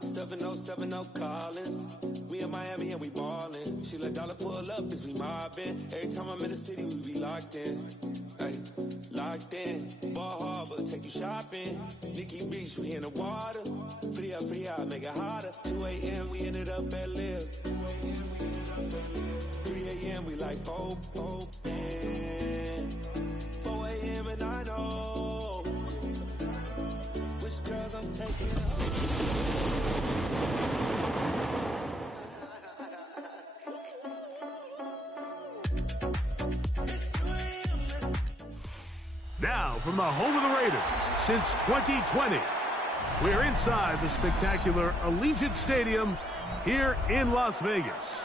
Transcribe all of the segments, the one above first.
707 Collins. We in Miami and we ballin'. She let dollar pull up as we mobbin'. Every time I'm in the city, we be locked in. Ay, locked in. Ball Harbor, take you shopping. Nikki Beach, we in the water. Free up, make it hotter. 2 a.m. we ended up at Live. 3 a.m. we like Pope. 4 a.m. and I know which girls I'm taking home. Now, from the home of the Raiders, since 2020, we're inside the spectacular Allegiant Stadium here in Las Vegas.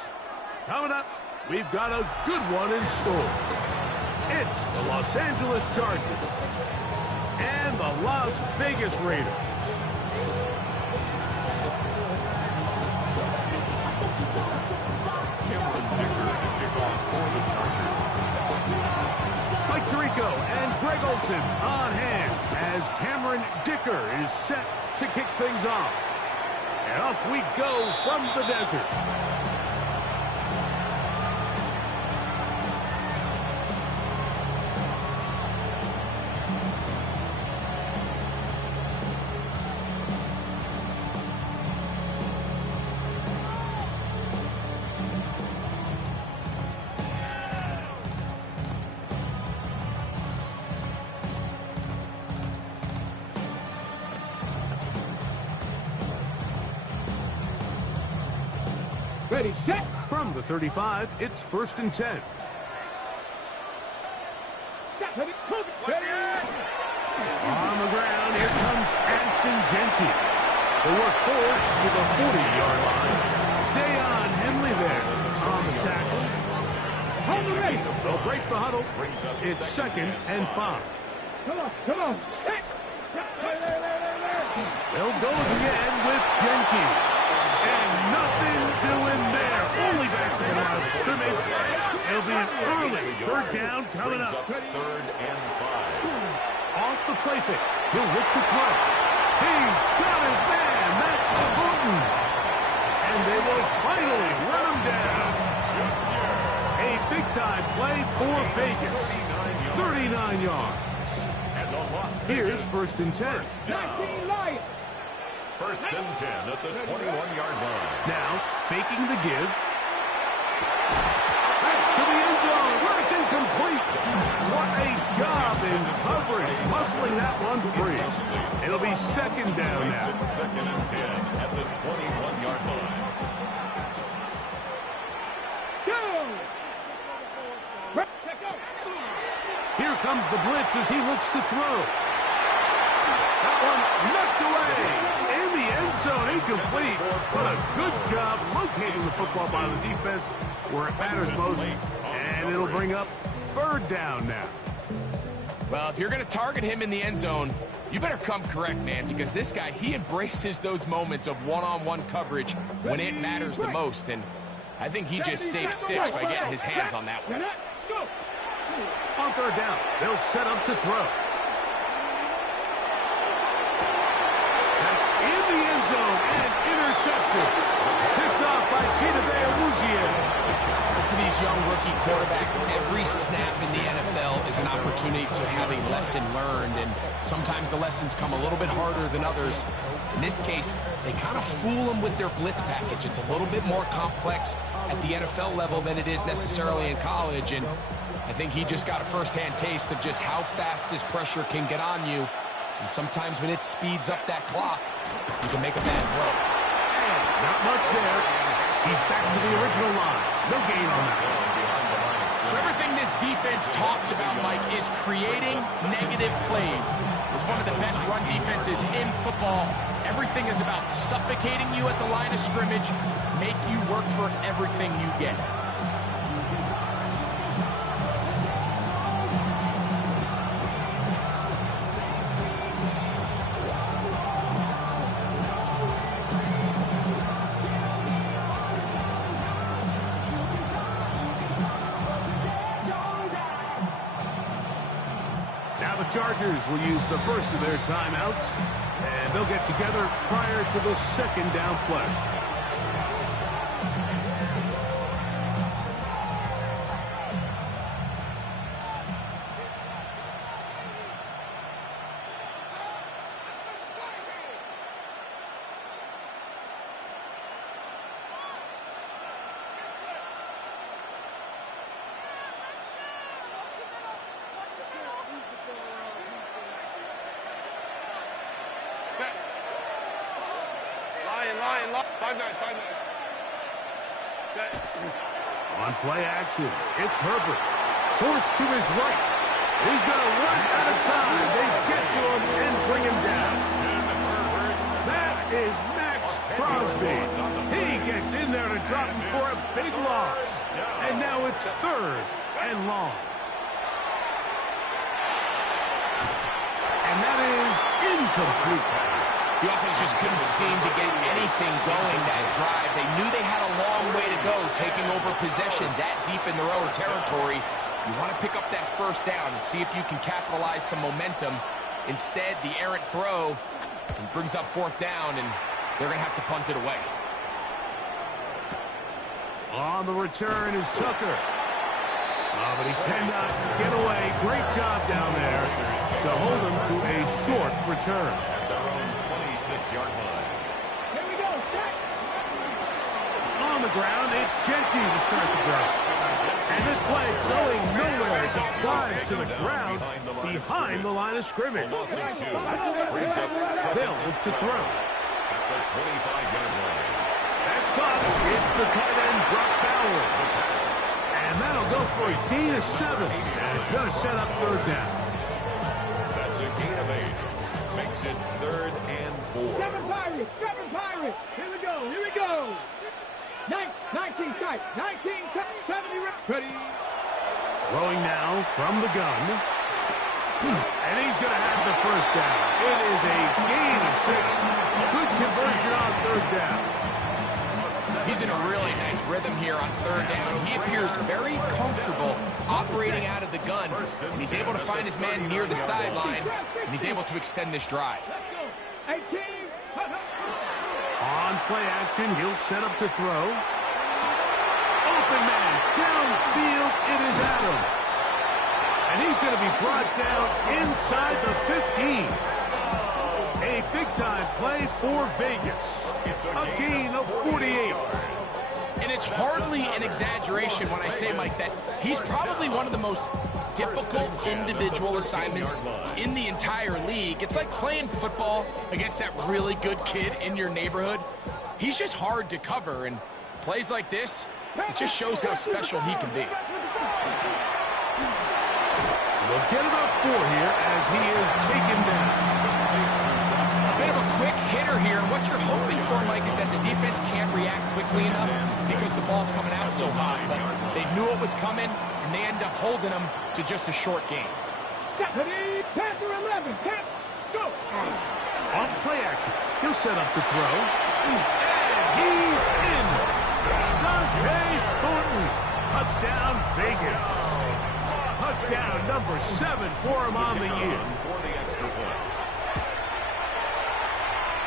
Coming up, we've got a good one in store. It's the Los Angeles Chargers and the Las Vegas Raiders. Cameron Dicker to kick off for the Chargers. Mike Tirico and Greg Olsen on hand as Cameron Dicker is set to kick things off. And off we go from the desert. Ready, set. From the 35, it's 1st and 10. Ready, On the ground, here comes Ashton Jeanty. The work forward to the 40-yard line. Deion Henley there on the tackle. Hold the ready. They'll break the huddle. It's 2nd and 5. Come on. They'll go again with Jeanty. And nothing doing there. Only back to the line of scrimmage. It'll be an early 3rd down coming up. 3rd and 5. Off the play fake. He'll look to throw. He's got his man. That's Houghton. And they will finally run him down. A big-time play for Vegas. 39 yards. Here's 1st and 10. 19 Lions. 1st and 10 at the 21-yard line. Now, faking the give. That's to the end zone, where it's incomplete. What a job in coverage, muscling that one free. It'll be 2nd down now. 2nd and 10 at the 21-yard line. Here comes the blitz as he looks to throw. That one knocked away. In the end zone, incomplete. What a good job locating the football by the defense where it matters most. And it'll bring up 3rd down now. Well, if you're going to target him in the end zone, you better come correct, man, because this guy, he embraces those moments of one-on-one coverage when it matters the most. And I think he just saved 6 by getting his hands on that one. On 3rd down, they'll set up to throw. That's in the end zone and intercepted. Picked off by Chidobe Awuzie. For these young rookie quarterbacks, every snap in the NFL is an opportunity to have a lesson learned, and sometimes the lessons come a little bit harder than others. In this case, they kind of fool them with their blitz package. It's a little bit more complex at the NFL level than it is necessarily in college, and I think he just got a first-hand taste of just how fast this pressure can get on you. And sometimes when it speeds up that clock, you can make a bad throw. Not much there. He's back to the original line. No gain on that. So everything this defense talks about, Mike, is creating negative plays. It's one of the best run defenses in football. Everything is about suffocating you at the line of scrimmage, make you work for everything you get. the Chargers will use the first of their timeouts, and they'll get together prior to the second down play. On play action, it's Herbert. Forced to his right. He's going to run out of time. They get to him and bring him down. That is Max Crosby. He gets in there to drop him for a big loss. And now it's 3rd and long. And that is incomplete. The offense just couldn't seem to get anything going that drive. They knew they had a long way to go taking over possession that deep in their own territory. You want to pick up that first down and see if you can capitalize some momentum. Instead, the errant throw brings up 4th down, and they're going to have to punt it away. On the return is Tucker. Oh, but he cannot get away. Great job down there to hold him to a short return. At their own 26-yard line. Here we go, set. On the ground, it's Genty to start the drive. And this play going nowhere as it dives to the ground behind the line of scrimmage. Loss of 2. Brings up 7. Bill to throw. At the 25-yard line. That's caught. It's the tight end, Brock Bowers. And that'll go for a gain of 7. And it's going to set up 3rd down. That's a gain of 8. Makes it 3rd and 4. 7 Pirates, 7 Pirates. Here we go, here we go. 19 tight, 19 tight, 70 ready. Throwing now from the gun. And he's going to have the first down. It is a gain of 6. Good conversion on 3rd down. He's in a really nice rhythm here on 3rd down. He appears very comfortable operating out of the gun, and he's able to find his man near the sideline, and he's able to extend this drive. Let's go. 18. On play action, he'll set up to throw. Open man, downfield, it is Adams. And he's going to be brought down inside the 15. A big-time play for Vegas. A gain of 48. And it's hardly an exaggeration when I say, Mike, that he's probably one of the most difficult individual assignments in the entire league. It's like playing football against that really good kid in your neighborhood. He's just hard to cover, and plays like this, it just shows how special he can be. They'll get about 4 here as he is taken down. A bit of a quick hitter here, and what you're hoping for, Mike, is that the defense can't react quickly enough because the ball's coming out so high. But they knew it was coming, and they end up holding him to just a short gain. Deputy Panther 11, Panther, go. Off play action, he'll set up to throw. And he's in. Dante Thornton. Touchdown, Vegas. Touchdown number 7 for him on the year. For the extra point.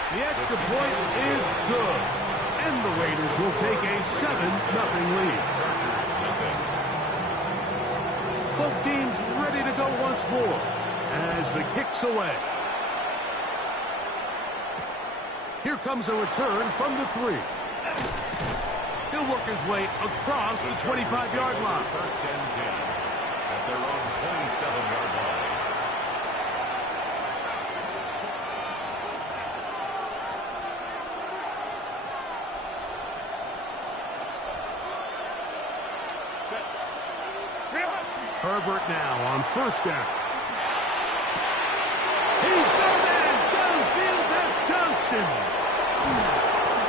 The extra point is good. And the Raiders will take a 7-0 lead. Both teams ready to go once more as the kick's away. Here comes a return from the 3. He'll work his way across the 25-yard line. 1st and 10 at their own 27-yard line. Herbert now on 1st down. He's got a man downfield. That's Johnston.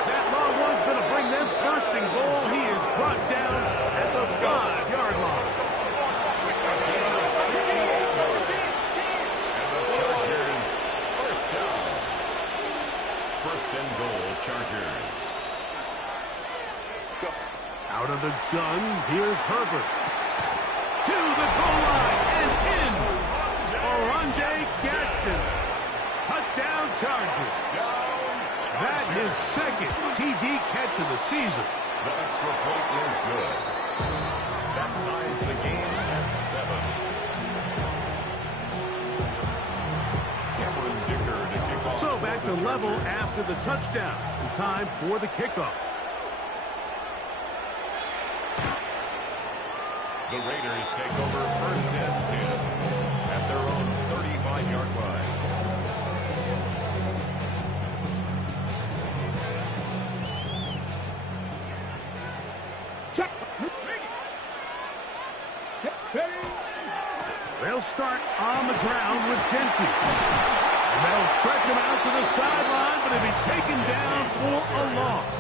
That long one's going to bring them 1st and goal. He is brought down at the 5-yard line. And the Chargers, 1st down. 1st and goal, Chargers. Out of the gun, here's Herbert. To the goal line and in. A run down. his second TD catch of the season. The extra point is good. That ties the game at 7. Cameron Dicker to kick off. So back to level after the touchdown. Time for the kickoff. The Raiders take over 1st and 10 at their own 35-yard line. They'll start on the ground with Gentry. And they'll stretch him out to the sideline, but he'll be taken down for a loss.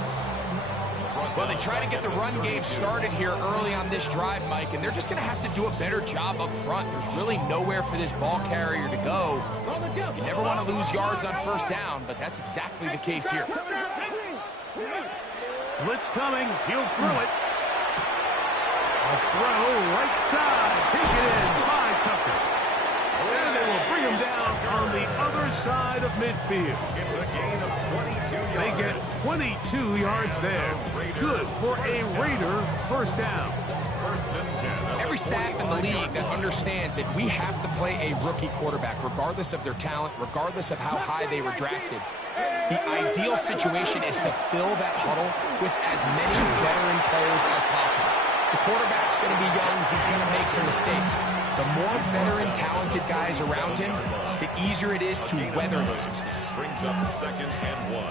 Well, they try to get the run game started here early on this drive, Mike, and they're just going to have to do a better job up front. There's really nowhere for this ball carrier to go. You never want to lose yards on 1st down, but that's exactly the case here. Blitz coming. He'll throw it. A throw right side. Taken in by Tucker. And they will bring him down on the other side of midfield. It's a gain of 22 yards. They get 22 yards there. Good for a Raider 1st down. 1st and 10. Every staff in the league that understands that we have to play a rookie quarterback, regardless of their talent, regardless of how high they were drafted. The ideal situation is to fill that huddle with as many veteran players as possible. The quarterback's going to be young. He's going to make some mistakes. The more veteran, talented guys around him, the easier it is to weather those mistakes. Brings up 2nd and 1.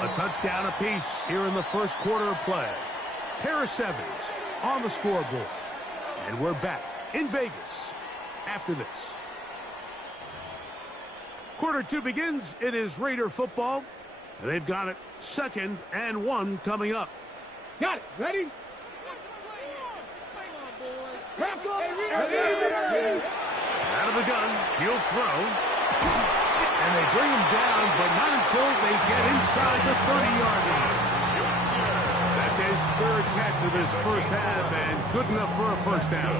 A touchdown apiece here in the 1st quarter of play. Harris Evans on the scoreboard. And we're back in Vegas after this. Quarter 2 begins. It is Raider football. And they've got it 2nd and 1 coming up. Got it. Ready? Out of the gun. He'll throw. And they bring him down, but not until they get inside the 30-yard line. That's his 3rd catch of this 1st half, and good enough for a 1st down.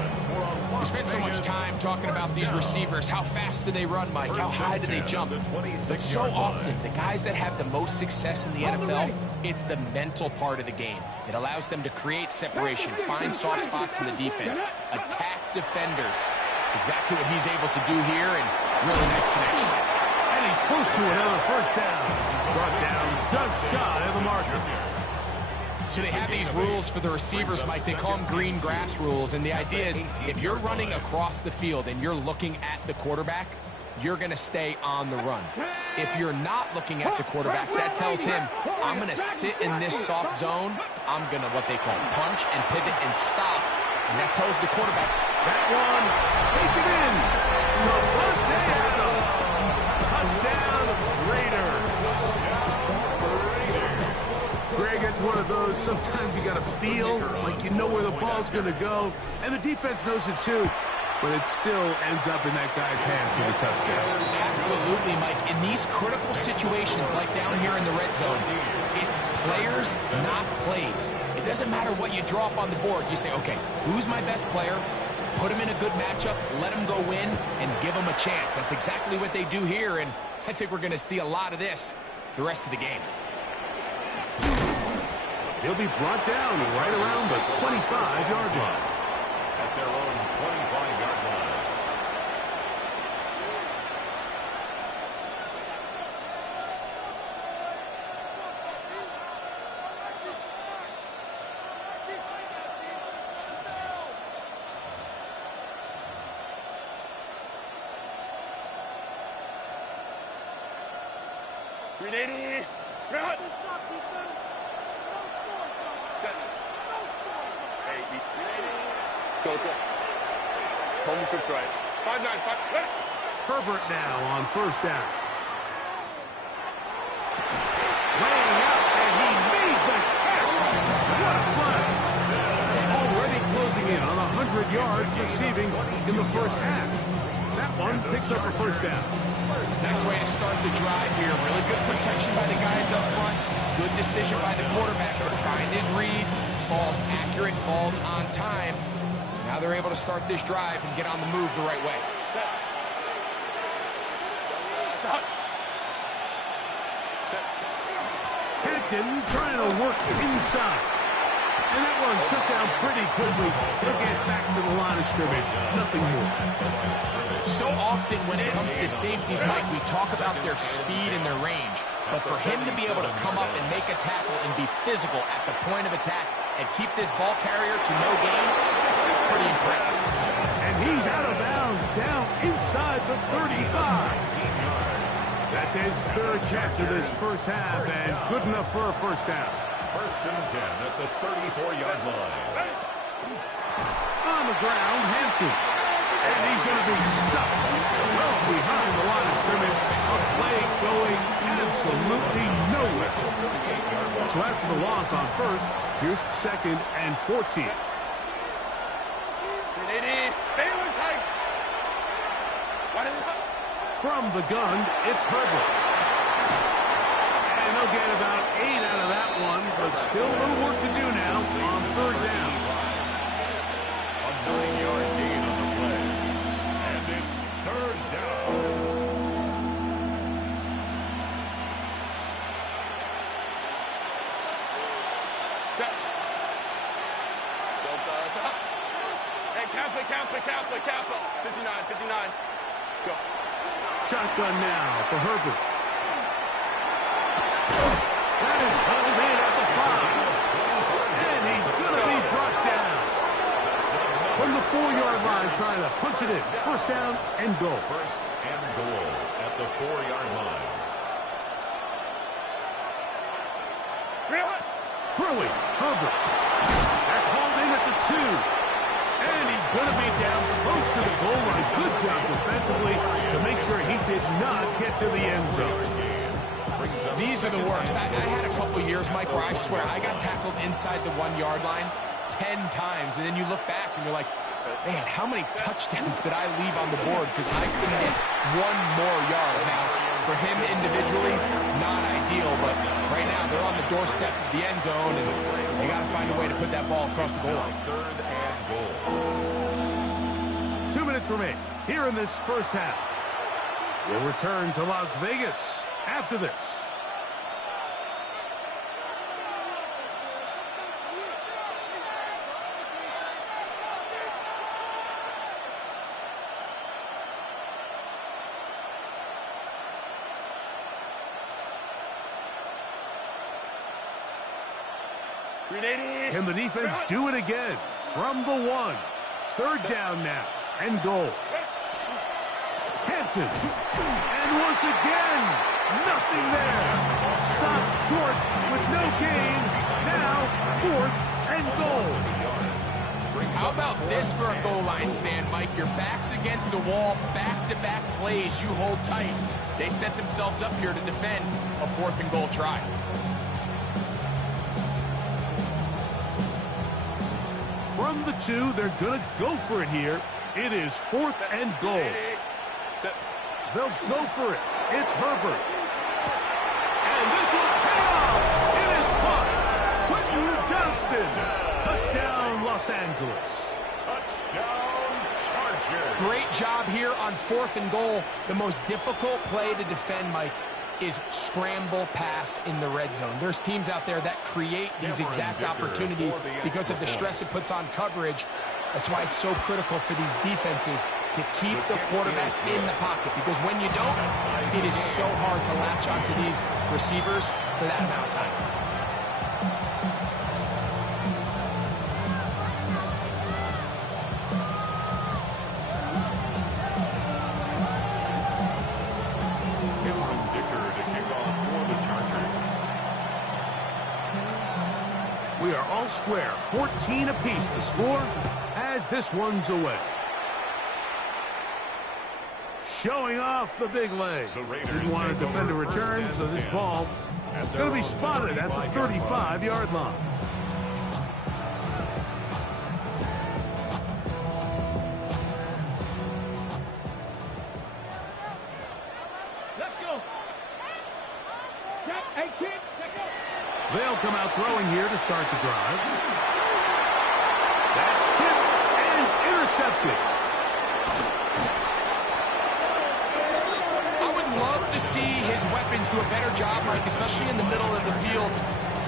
We spent so much time talking about these receivers. How fast do they run, Mike? How high do they jump? But so often, the guys that have the most success in the NFL, it's the mental part of the game. It allows them to create separation, find soft spots in the defense, attack defenders. It's exactly what he's able to do here, and really nice connection. And he's close to another 1st down. He's brought down just shy of the marker. So they have these rules for the receivers, Mike. They call them green grass rules. And the idea is if you're running across the field and you're looking at the quarterback, you're going to stay on the run. If you're not looking at the quarterback, that tells him, I'm going to sit in this soft zone. I'm going to, what they call, punch and pivot and stop. And that tells the quarterback. That one, take it in. Davante Adams. Touchdown, Raiders. Greg, it's one of those, sometimes you got to feel like you know where the ball's going to go. And the defense knows it too. But it still ends up in that guy's hands for the touchdown. Absolutely, Mike. In these critical situations, like down here in the red zone, it's players, not plays. It doesn't matter what you draw up on the board. You say, okay, who's my best player? Put him in a good matchup, let him go win, and give him a chance. That's exactly what they do here, and I think we're going to see a lot of this the rest of the game. He'll be brought down right around the 25-yard line. At their own 25-yard line. Ready? Run! Go, go. Home trips right. 5-9, 5. Herbert now on 1st down. Laying out, and he made the catch. What a play. Already closing in on 100 yards receiving in the 1st half. That one picks up a 1st down. Nice way to start the drive here. Really good protection by the guys up front. Good decision by the quarterback to find his read. Ball's accurate, ball's on time. Now they're able to start this drive and get on the move the right way. Hampton trying to work inside. And that one shut down pretty quickly. He'll get back to the line of scrimmage. Nothing more. So often when it comes to safeties, Mike, we talk about their speed and their range. But for him to be able to come up and make a tackle and be physical at the point of attack and keep this ball carrier to no gain, it's pretty impressive. And he's out of bounds down inside the 35. That's his third catch of this first half and good enough for a first down. First and 10 at the 34-yard line. On the ground, Hampton. And he's going to be stuck well behind the line of scrimmage. A play going absolutely nowhere. So after the loss on first, here's second and 14. From the gun, it's Herbert. And they'll get about 8 out of that one, but still a little work to do now on third down. A 9-yard gain on the play. And it's third down. Set. Hey, cancel. 59. Go. Shotgun now for Herbert. That is held in at the 5. And he's going to be brought down. From the 4-yard line, trying to punch it in. First down and goal. First and goal at the 4-yard line. Curly, Herbert. That's hauled in at the 2. And he's going to be down close to the goal line. Good job defensively to make sure he did not get to the end zone. These are the worst. I had a couple years, Mike, where I swear I got tackled inside the 1-yard line 10 times. And then you look back and you're like, man, how many touchdowns did I leave on the board because I couldn't get one more yard. Now, for him individually, not ideal, but right now they're on the doorstep of the end zone, and they got to find a way to put that ball across the goal line. Third and goal. 2 minutes remain here in this first half. We'll return to Las Vegas after this. Can the defense do it again? From the 1. Third down now. And goal. Hampton. And once again, nothing there. Stopped short with no gain. Now, 4th and goal. How about this for a goal line stand, Mike? Your back's against the wall, back-to-back plays you hold tight. They set themselves up here to defend a 4th and goal try. From the 2, they're going to go for it here. It is 4th and goal. They'll go for it. It's Herbert. And this will pay off. It is caught. Quentin Johnston. Touchdown, Los Angeles. Touchdown, Chargers. Great job here on 4th and goal. The most difficult play to defend, Mike, is scramble pass in the red zone. There's teams out there that create these exact opportunities because of the stress it puts on coverage. That's why it's so critical for these defenses to keep the quarterback in the pocket, because when you don't, it is so hard to latch onto these receivers for that amount of time. We are all square, 14 apiece the score as this one's away. Showing off the big leg. Didn't want to defend a return, so this ball is going to be spotted at the 35-yard line. Let's go. Set, 8 kids, let's go. They'll come out throwing here to start the drive. That's tipped and intercepted. I would love to see his weapons do a better job, Mike, especially in the middle of the field,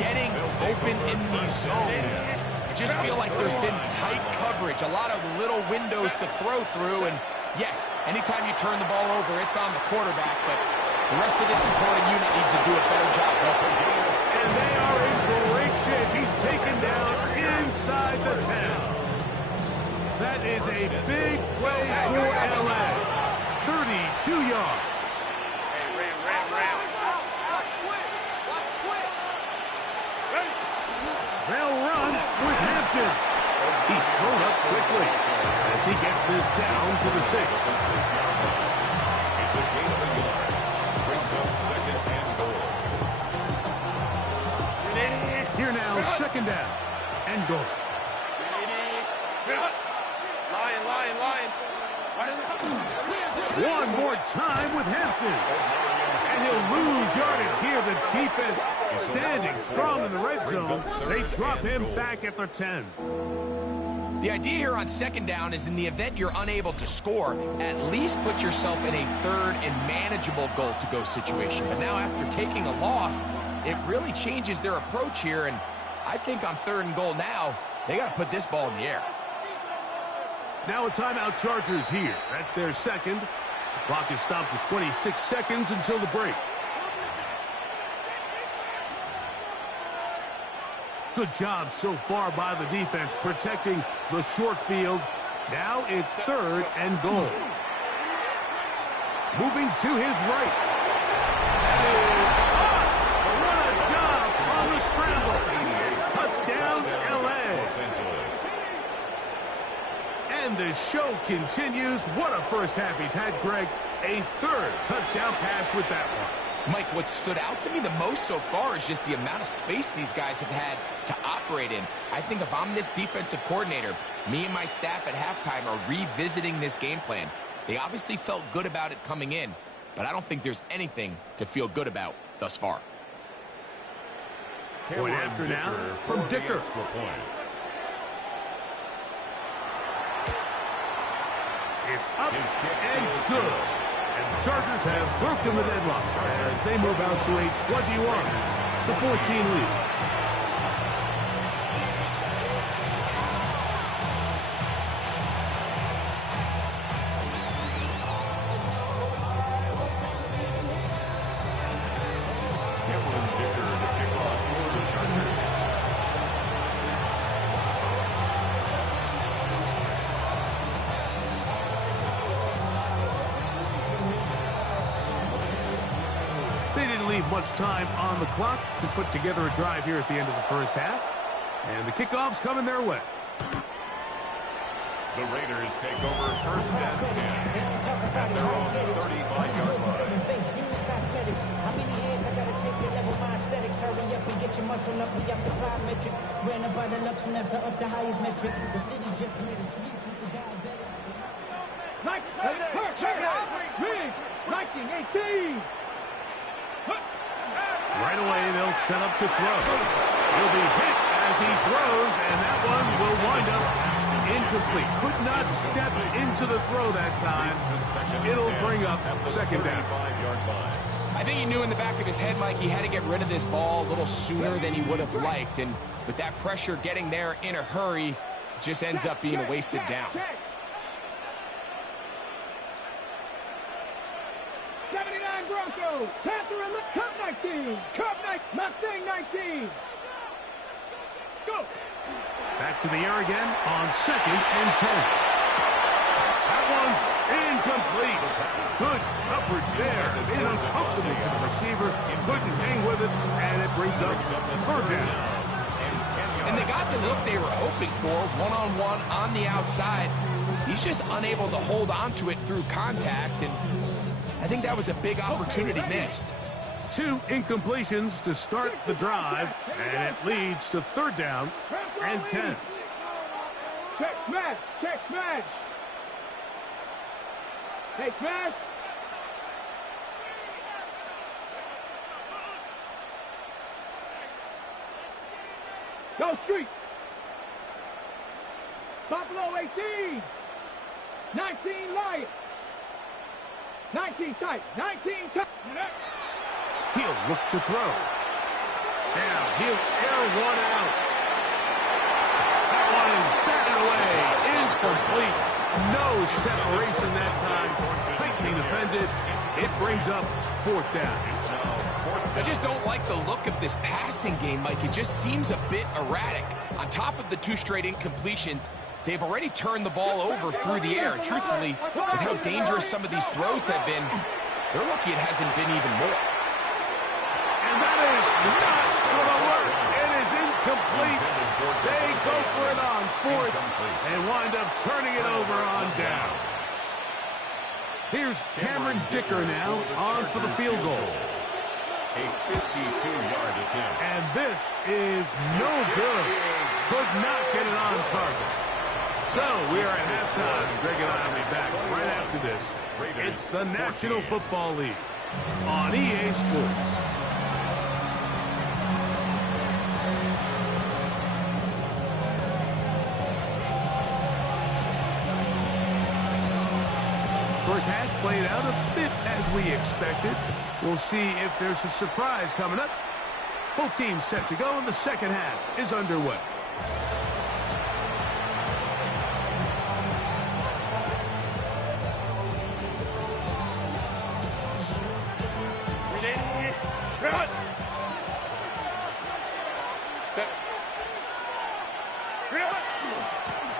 getting open in these zones. I just feel like there's been tight coverage, a lot of little windows to throw through, and yes, anytime you turn the ball over, it's on the quarterback, but the rest of this supporting unit needs to do a better job. And they are in great shape. He's taken down inside the 10. That is a big play for LA. 32 yards. They'll run with Hampton. He slowed up quickly as he gets this down to the 6. It's a gain of a yard. Brings up second and goal. Here now, second down and goal. Lion. One more time with Hampton. And he'll lose yardage here. The defense standing strong in the red zone. They drop him back at the 10. The idea here on second down is in the event you're unable to score, at least put yourself in a third and manageable goal-to-go situation. But now after taking a loss, it really changes their approach here. And I think on third and goal now, they got to put this ball in the air. Now a timeout Chargers here. That's their second. The clock is stopped at 26 seconds until the break. Good job so far by the defense protecting the short field. Now it's third and goal. Moving to his right. That is on the scramble. Touchdown, LA. And the show continues. What a first half he's had, Greg. A third touchdown pass with that one. Mike, what stood out to me the most so far is just the amount of space these guys have had to operate in. I think if I'm this defensive coordinator, me and my staff at halftime are revisiting this game plan. They obviously felt good about it coming in, but I don't think there's anything to feel good about thus far. Point after now from Dicker. It's up and good. And the Chargers have broken the deadlock as they move out to a 21-14 lead. Much time on the clock to put together a drive here at the end of the first half. And the kickoff's coming their way. The Raiders take over first and 10. At their own 35-yard line. How many hands I gotta take to level my aesthetics? Hurry up and get your muscle up, we up the plyometric. Ran up by the Luxembourg, up the highest metric. The city just made a sweep, people diabetic. Check it out! 1918! Right away, they'll set up to throw. He'll be hit as he throws, and that one will wind up incomplete. Could not step into the throw that time. It'll bring up second down. I think he knew in the back of his head, Mike, he had to get rid of this ball a little sooner than he would have liked. And with that pressure getting there in a hurry, it just ends up being a wasted down. 79 Broncos, Panther and Cup 19, Cup 19, Mustang 19. Go! Back to the air again on second and 10. That one's incomplete. Good coverage there. Made it uncomfortable for the receiver. Couldn't hang with it, and it brings up third down. And they got the look they were hoping for, one-on-one on the outside. He's just unable to hold on to it through contact, and I think that was a big opportunity missed. 2 incompletions to start the drive, and it leads to third down and 10. Check smash! Check smash! Hey, smash! Go street! Buffalo 18! 19 Lions! 19 tight. 19 tight. He'll look to throw. Now he'll air one out. That one is batted away. Incomplete. No separation that time. Tightly defended. It brings up 4th down. I just don't like the look of this passing game, Mike. It just seems a bit erratic. On top of the 2 straight incompletions, they've already turned the ball over through the air. And truthfully, with how dangerous some of these throws have been, they're lucky it hasn't been even more. And that is not going to work. It is incomplete. They go for it on 4th and wind up turning it over on down. Here's Cameron Dicker now on for the field goal. A 52-yard attempt. And this is no good. Could not get it on target. So we are at halftime. Greg and I will be back right after this. It's the National Football League on EA Sports. First half played out a bit as we expected. We'll see if there's a surprise coming up. Both teams set to go, and the second half is underway.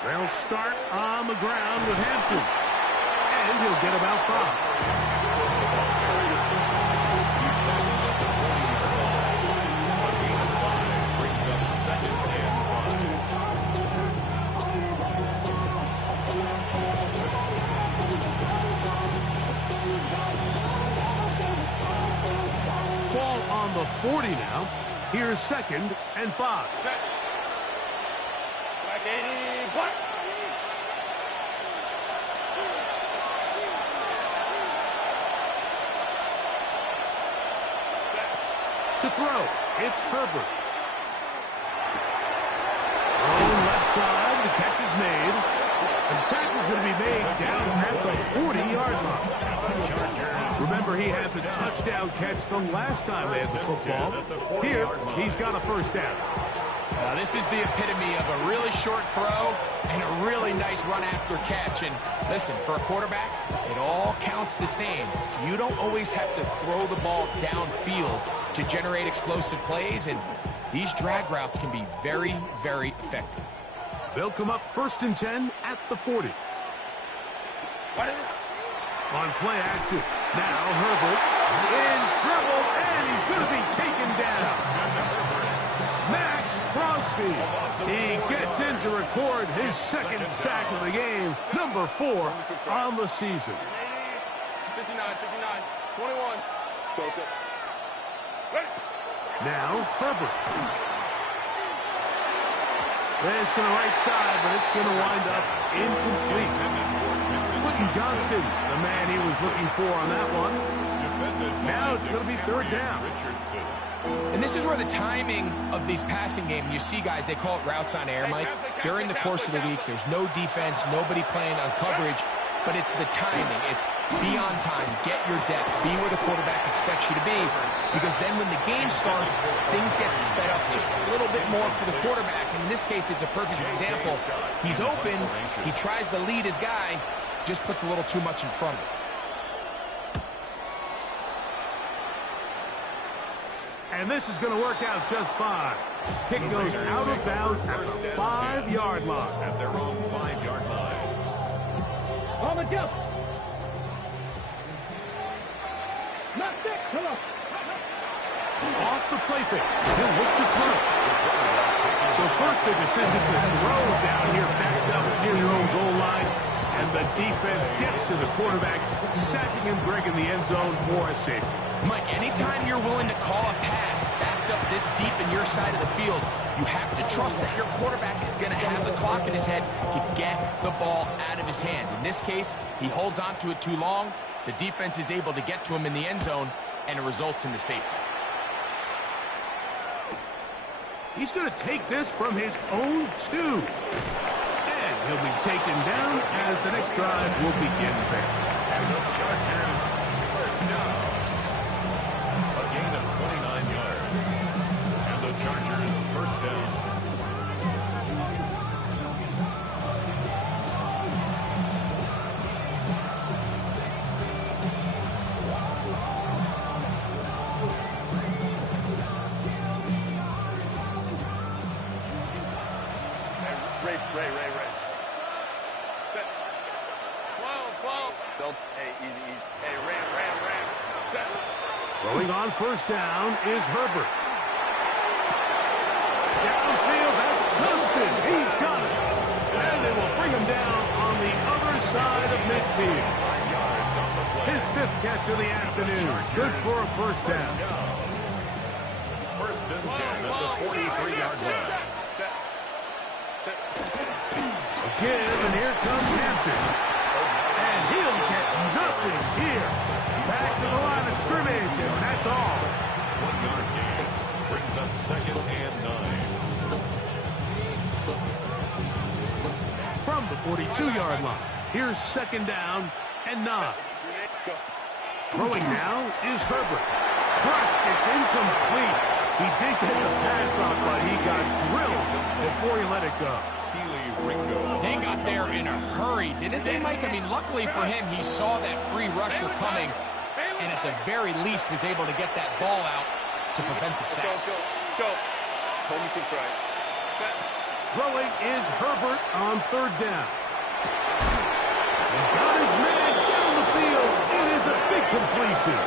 They'll start on the ground with Hampton. And he'll get about 5. Ball on the 40 now. Here's 2nd and 5. To throw, it's Herbert. On left side, the catch is made. And the tackle's going to be made down at the 40-yard line. Remember, he had the touchdown catch the last time they had the football. Here, he's got a 1st down. Now, this is the epitome of a really short throw and a really nice run after catch. And listen, for a quarterback, it all counts the same. You don't always have to throw the ball downfield to generate explosive plays, and these drag routes can be very, very effective. They'll come up 1st and 10 at the 40. On play action, now Herbert in trouble, and he's going to be taken down. Max Crosby, he gets in to record his 2nd sack of the game, number 4 on the season. 59, 21. Now Herbert. This to the right side, but it's going to wind up incomplete. Quentin Johnston, the man he was looking for on that one. Now it's going to be 3rd down. And this is where the timing of these passing games, you see guys, they call it routes on air, Mike. During the course of the week, there's no defense, nobody playing on coverage, but it's the timing. It's be on time, get your depth, be where the quarterback expects you to be, because then when the game starts, things get sped up just a little bit more for the quarterback. And in this case, it's a perfect example. He's open, he tries to lead his guy, just puts a little too much in front of him. And this is going to work out just fine. Kick goes out of bounds at the 5-yard line. At their own 5-yard line. On the jump. Not that. Come on. Off the play fake. He'll look to throw. So first the decision to throw down here backed up near your own goal line. And the defense gets to the quarterback, sacking him, Greg, in the end zone for a safety. Mike, anytime you're willing to call a pass backed up this deep in your side of the field, you have to trust that your quarterback is going to have the clock in his head to get the ball out of his hand. In this case, he holds on to it too long. The defense is able to get to him in the end zone, and it results in the safety. He's going to take this from his own 2. He'll be taken down as the next drive will begin there. And the Chargers down. A gain of 29 yards. And the Chargers first down. Ray. Set. 12. Don't. Hey, easy. Hey, ram. Set. Throwing on first down is Herbert. Downfield, that's Dunston. He's got it. And they will bring him down on the other side of midfield. His 5th catch of the afternoon. Good for a first down. First and 10 at the 43-yard line. Give, and here comes Hampton. And he'll get nothing here. Back to the line of scrimmage, and that's all. 1-yard gain brings up 2nd and 9. From the 42-yard line, here's 2nd down and 9. Throwing now is Herbert. Crushed, it's incomplete. He did get the pass on, but he got drilled before he let it go. They got there in a hurry, didn't they, Mike? I mean, luckily for him, he saw that free rusher coming, and at the very least was able to get that ball out to prevent the sack. Go. Home to try. Throwing is Herbert on 3rd down. He's got his man down the field. It is a big completion.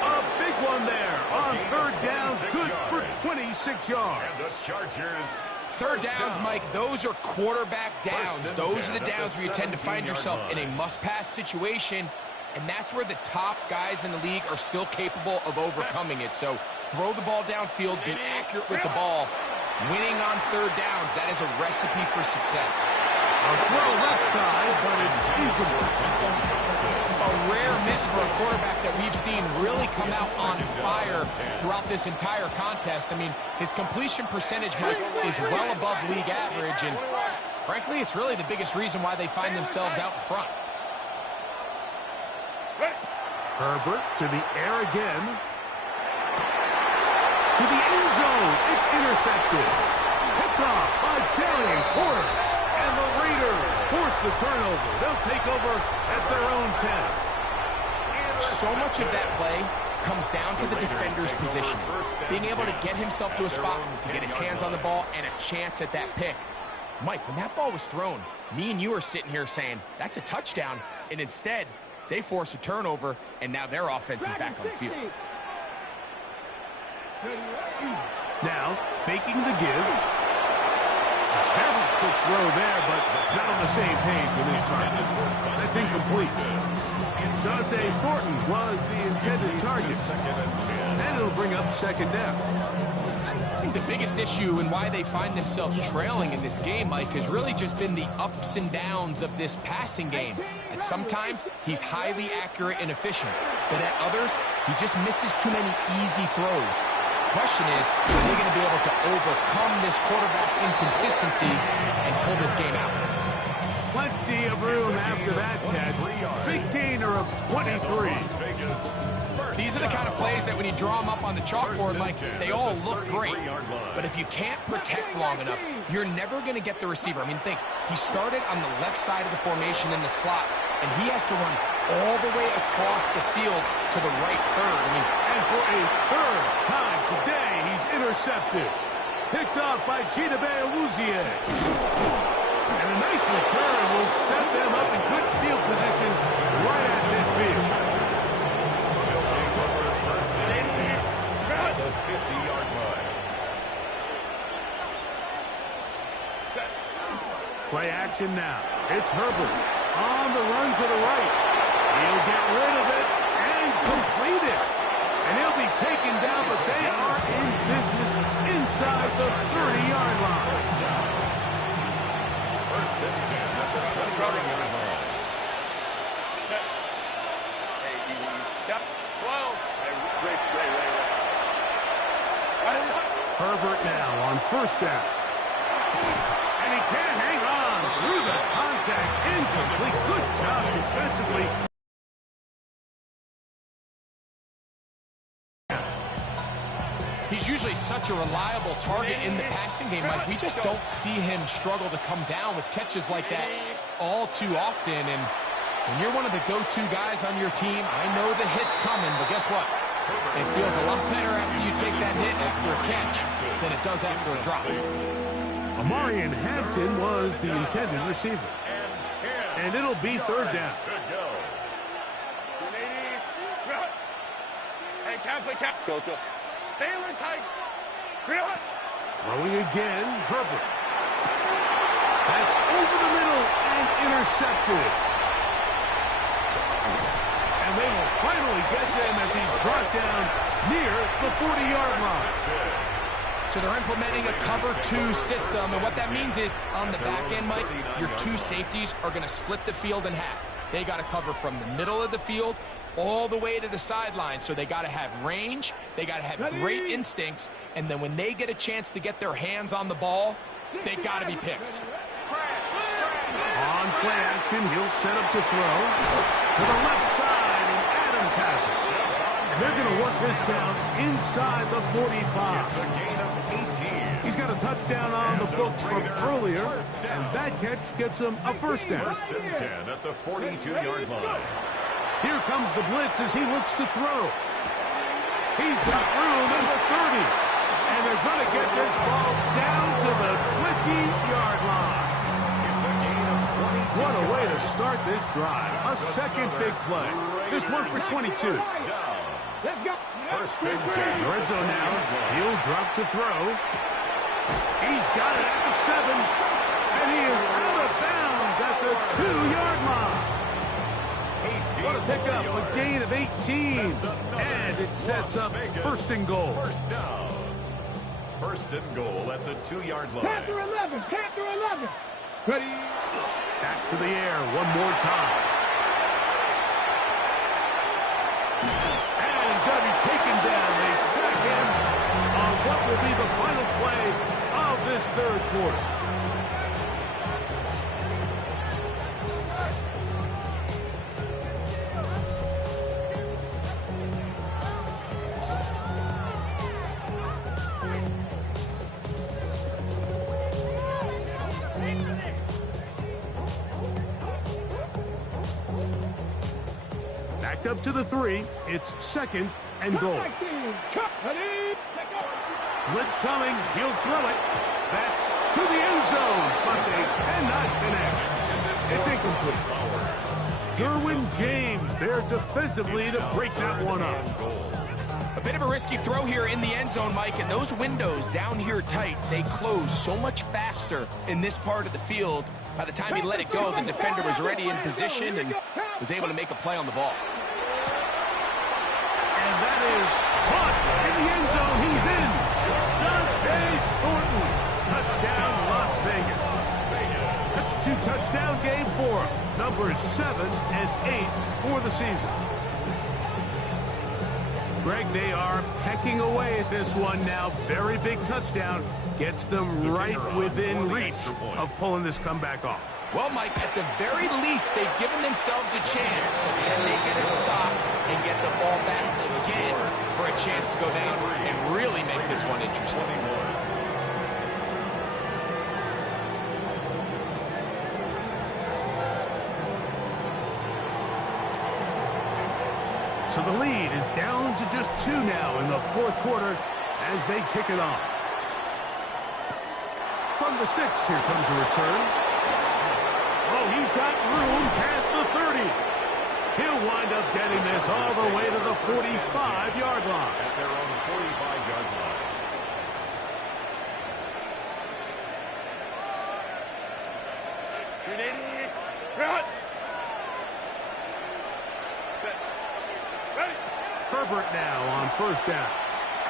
A big one there on 3rd down. Good for 26 yards. And the Chargers. 3rd downs, Mike, those are quarterback downs. Those are the downs where you tend to find yourself in a must-pass situation, and that's where the top guys in the league are still capable of overcoming it. So throw the ball downfield, be accurate with the ball. Winning on 3rd downs, that is a recipe for success. A throw left side, but it's incomplete. A rare miss for a quarterback that we've seen really come out on fire throughout this entire contest. I mean, his completion percentage, Mike, is well above league average, and frankly, it's really the biggest reason why they find themselves out in front. Herbert to the air again. To the end zone. It's intercepted. Picked off by Darian Porter. And the Raiders force the turnover. They'll take over at their own 10. So much of that play comes down to the defender's positioning. Being able to get himself to a spot to get his hands on the ball and a chance at that pick. Mike, when that ball was thrown, me and you are sitting here saying, that's a touchdown. And instead, they force a turnover, and now their offense is back on the field. Now, faking the give. Very quick throw there, but not on the same page with his target. That's incomplete. Dante Thornton was the intended target. And it'll bring up 2nd down. I think the biggest issue and why they find themselves trailing in this game, Mike, has really just been the ups and downs of this passing game. At sometimes, he's highly accurate and efficient, but at others, he just misses too many easy throws. The question is, are they going to be able to overcome this quarterback inconsistency and pull this game out? Plenty of room after that catch. Big gainer of 23. These are the kind of plays that when you draw them up on the chalkboard, Mike, they all look great. But if you can't protect long enough, you're never going to get the receiver. I mean, think, he started on the left side of the formation in the slot, and he has to run all the way across the field to the right third. I mean, and for a 3rd time today, he's intercepted. Picked off by Chidobe Awuzie. And a nice return will set them up in good field position right at midfield. The 50-yard line. Play action now. It's Herbert on the run to the right. He'll get rid of it and complete it. And he'll be taken down, but they are in business inside the 30-yard line. First and 10 at the 20-yard line. Hey, easy. Yep. 12. Ray. Herbert now on 1st down. And he can't hang on through the contact. Incomplete. Good job defensively. He's usually such a reliable target in the passing game, Mike. We just don't see him struggle to come down with catches like that all too often. And when you're one of the go-to guys on your team, I know the hit's coming, but guess what? It feels a lot better after you take that hit after a catch than it does after a drop. Amarian Hampton was the intended receiver. And it'll be third down. Hey, count. Go. Taylor tight. Throwing again, Herbert. That's over the middle and intercepted. And they will finally get him as he's brought down near the 40-yard line. So they're implementing a cover 2 system, and what that means is on the back end, Mike, your 2 safeties are going to split the field in half. They got to cover from the middle of the field all the way to the sideline, so they got to have range, they got to have great instincts, and then when they get a chance to get their hands on the ball, they got to be picks. On play action, he'll set up to throw to the left side, and Adams has it. They're going to work this down inside the 45. It's a gain of 18. He's got a touchdown on the books from earlier, and that catch gets him a first down. First and 10 at the 42-yard line. Here comes the blitz as he looks to throw. He's got room in the 30, and they're going to get this ball down to the 20-yard line. It's a gain of 22. What a way to start this drive. A second big play. This one for 22. Let's go. First and 10. Lorenzo now. He'll drop to throw. He's got it at the 7. And he is out of bounds at the 2-yard line. What a pickup. A gain of 18. And it sets up first and goal. First down. First and goal at the 2-yard line. Panther 11. Panther 11. Ready. Back to the air one more time. And he's going to be taken down. They sack him on what will be the final play of this third quarter. Back up to the 3. It's second and goal. Blitz coming. He'll throw it. That's to the end zone, but they cannot connect. It's incomplete. Derwin James there defensively to break that one up. A bit of a risky throw here in the end zone, Mike, and those windows down here tight, they close so much faster in this part of the field. By the time he let it go, the defender was already in position and was able to make a play on the ball. And that is caught in the end zone. He's in. Dante Thornton. Touchdown, Las Vegas. That's a 2-touchdown game for him. Numbers 7 and 8 for the season. Greg, they are pecking away at this one now. Very big touchdown. Gets them right within reach of pulling this comeback off. Well, Mike, at the very least, they've given themselves a chance, but then they get a stop and get the ball back again for a chance to go down and really make this one interesting. So the lead is down to just 2 now in the fourth quarter as they kick it off. From the 6, here comes a return. Oh, he's got room past the 30. He'll wind up getting this all the way to the 45-yard line. At their own 45-yard line. Herbert now on first down.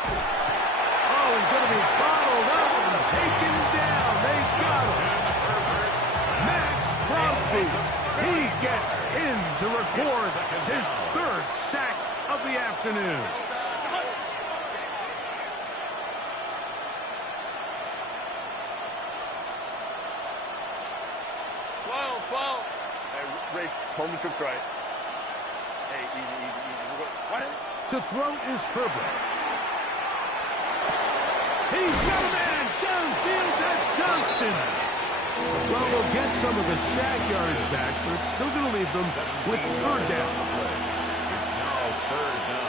Oh, he's going to be bottled up and taken down. They got him. Max Crosby. He gets in to record his 3rd sack of the afternoon. Hey, Ray, Coleman trips right. Hey, easy. What? To throw is Herbert. He's got a man downfield. That's Johnston. Well, we'll get some of the sack yards back, but it's still going to leave them with third down. It's now third down.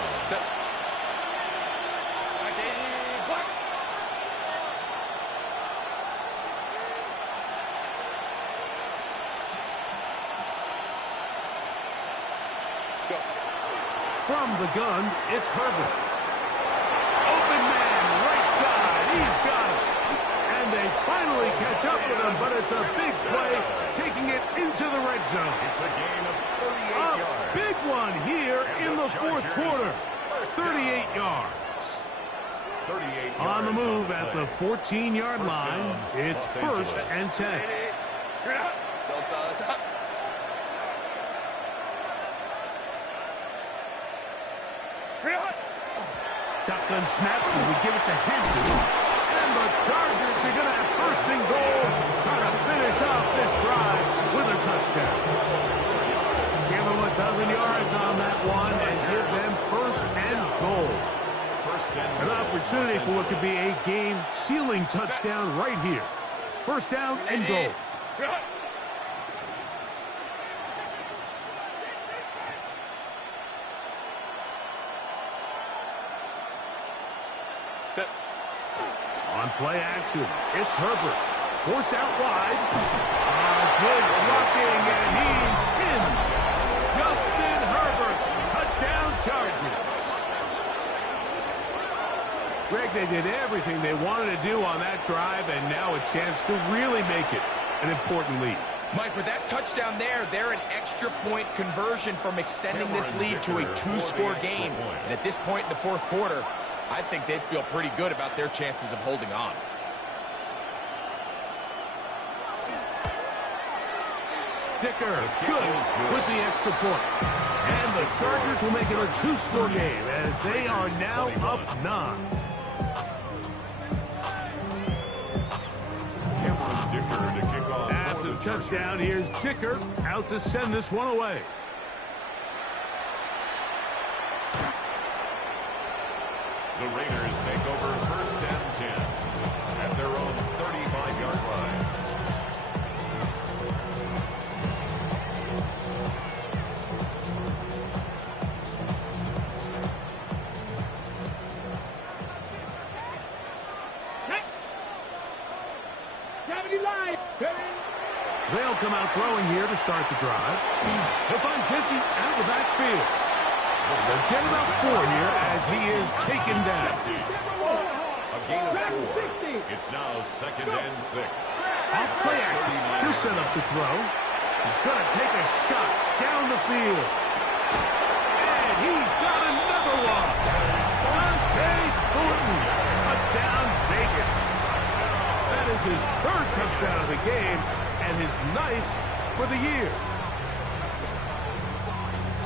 From the gun, it's Herbert. Open man, right side. He's got it. And they finally catch up with him, but it's a big play, taking it into the red zone. It's a gain of 38 yards. A big one here in the fourth quarter. 38 yards. 38 yards on the move at the 14-yard line. It's first and 10. Shotgun snap as we give it to Hanson. And the Chargers are going to have first and goal, trying to finish off this drive with a touchdown. Give them a dozen yards on that one and give them first and goal. An opportunity for what could be a game-sealing touchdown right here. First down and goal. On play action, it's Herbert. Forced out wide. Good blocking, and he's in. Justin Herbert, touchdown Chargers. Greg, they did everything they wanted to do on that drive, and now a chance to really make it an important lead. Mike, with that touchdown there, they're an extra point conversion from extending this lead to a two-score game. And at this point in the fourth quarter, I think they'd feel pretty good about their chances of holding on. Dicker, good with the extra point. And the Chargers will make it a two-score game as they are now up 9. Dicker to kick off. After the touchdown, here's Dicker out to send this one away. The Raiders take over first and 10 at their own 35-yard line. They'll come out throwing here to start the drive. He'll find Jenkins out of the backfield. They'll get about 4 here as he is taken down. A gain of 4. It's now second and 6. Off play action. He'll set up to throw. He's going to take a shot down the field. And he's got another one. Dante Thornton. Touchdown Vegas. That is his 3rd touchdown of the game and his 9th for the year.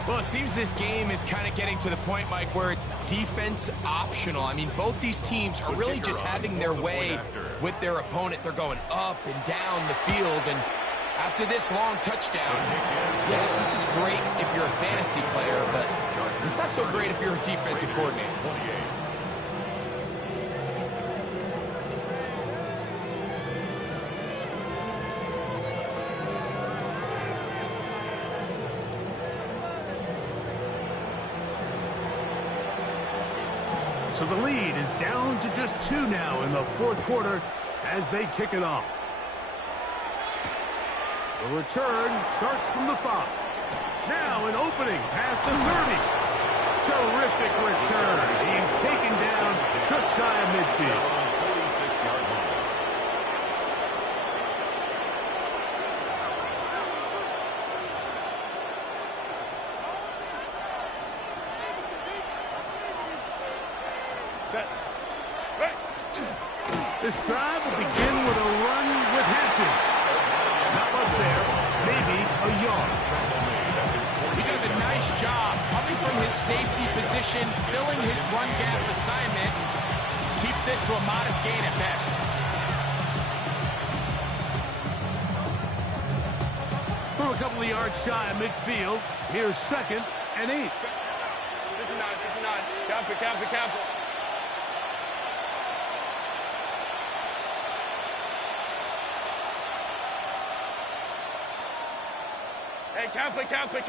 Well, it seems this game is kind of getting to the point, Mike, where it's defense optional. I mean, both these teams are really just having their way with their opponent. They're going up and down the field, and after this long touchdown, yes, this is great if you're a fantasy player, but it's not so great if you're a defensive coordinator. So the lead is down to just 2 now in the fourth quarter as they kick it off. The return starts from the 5. Now an opening past the 30. Terrific return. He's taken down just shy of midfield. 46-yard line. This drive will begin with a run with Hampton. Not much there, maybe a yard. He does a nice job coming from his safety position, filling his run gap assignment, and keeps this to a modest gain at best. From a couple of yards shy of midfield, here's second and 8. 59, 59. Count it. Hey, Kappa. Let's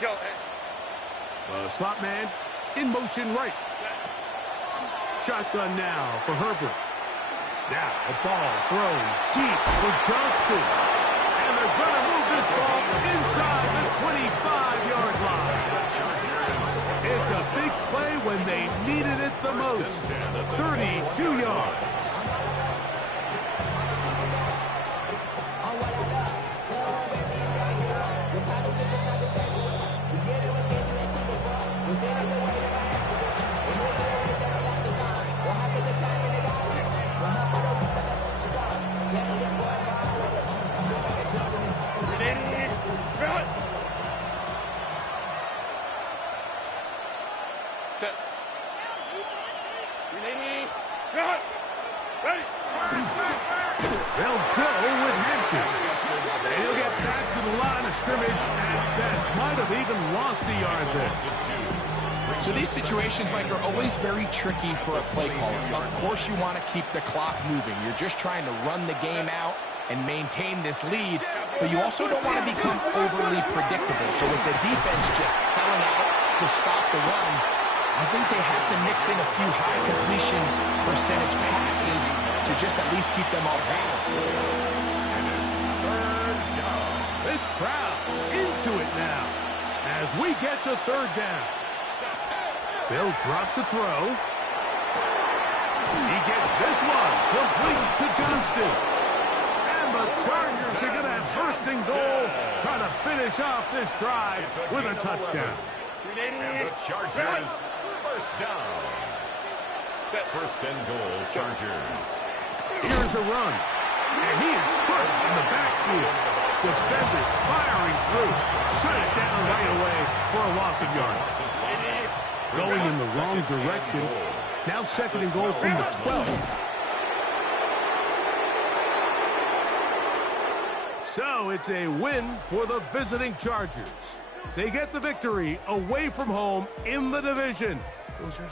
go. Hey. Slot man in motion right. Shotgun now for Herbert. Now a ball thrown deep for Johnston. And they're going to move this ball inside the 25-yard line. It's a big play when they needed it the most. 32 yards. They'll go with Hampton. And he'll get back to the line of scrimmage at best. Might have even lost a yard there. So these situations, Mike, are always very tricky for a play caller. Of course you want to keep the clock moving. You're just trying to run the game out and maintain this lead, but you also don't want to become overly predictable. So with the defense just selling out to stop the run, I think they have to mix in a few high completion percentage passes to just at least keep them off balance. And it's third down. This crowd into it now as we get to third down. They'll drop to throw. He gets this one complete to Johnston. And the Chargers are going to have first and goal, trying to finish off this drive with a touchdown. And the Chargers, first down. First and goal, Chargers. Here's a run. And he is crushed in the backfield. Defenders firing through. Shut it down right away for a loss of yards. Going in the wrong direction. Now second and goal from the 12. So it's a win for the visiting Chargers. They get the victory away from home in the division. Those are